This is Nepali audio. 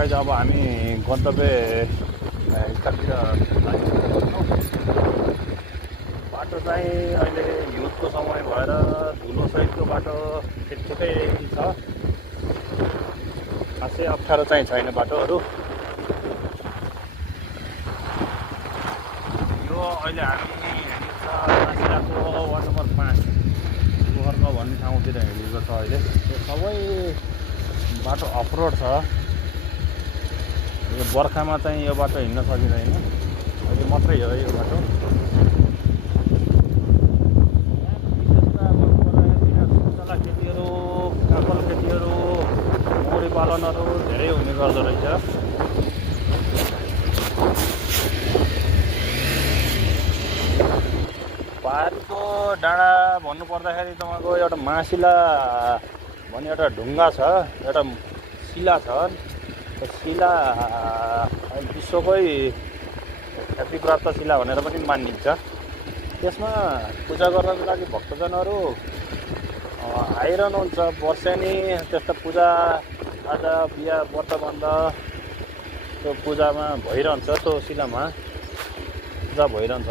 गाइज अब हामी गन्तव्य स्थलतिर लाग्छौँ। बाटो चाहिँ अहिले हिउँदको समय भएर धुलोसहितको बाटो ठिकै छ, खासै अप्ठ्यारो चाहिँ छैन बाटोहरू। यो अहिले हामी हिँडेको छ मासिराको वार्ड नम्बर 5 गोहर्क भन्ने ठाउँतिर हिँडेको छ अहिले। यो सबै बाटो अफरोड छ। यो बर्खामा चाहिँ यो बाटो हिँड्न सकिँदैन, अहिले मात्रै हो यो बाटो। सुन्तला खेतीहरू, काफल खेतीहरू, मौरी पालनहरू धेरै हुने गर्दो रहेछ। पारीको डाँडा भन्नुपर्दाखेरि तपाईँको एउटा मासिला भन्ने एउटा ढुङ्गा छ, एउटा शिला छ। त्यो शिला विश्वकै ख्यातिप्राप्त शिला भनेर पनि मानिन्छ। त्यसमा पूजा गर्नको लागि भक्तजनहरू आइरहनुहुन्छ। वर्षेनी त्यस्तो पूजा आज बिहा व्रतबन्ध त्यो पूजामा भइरहन्छ, त्यो शिलामा पूजा भइरहन्छ।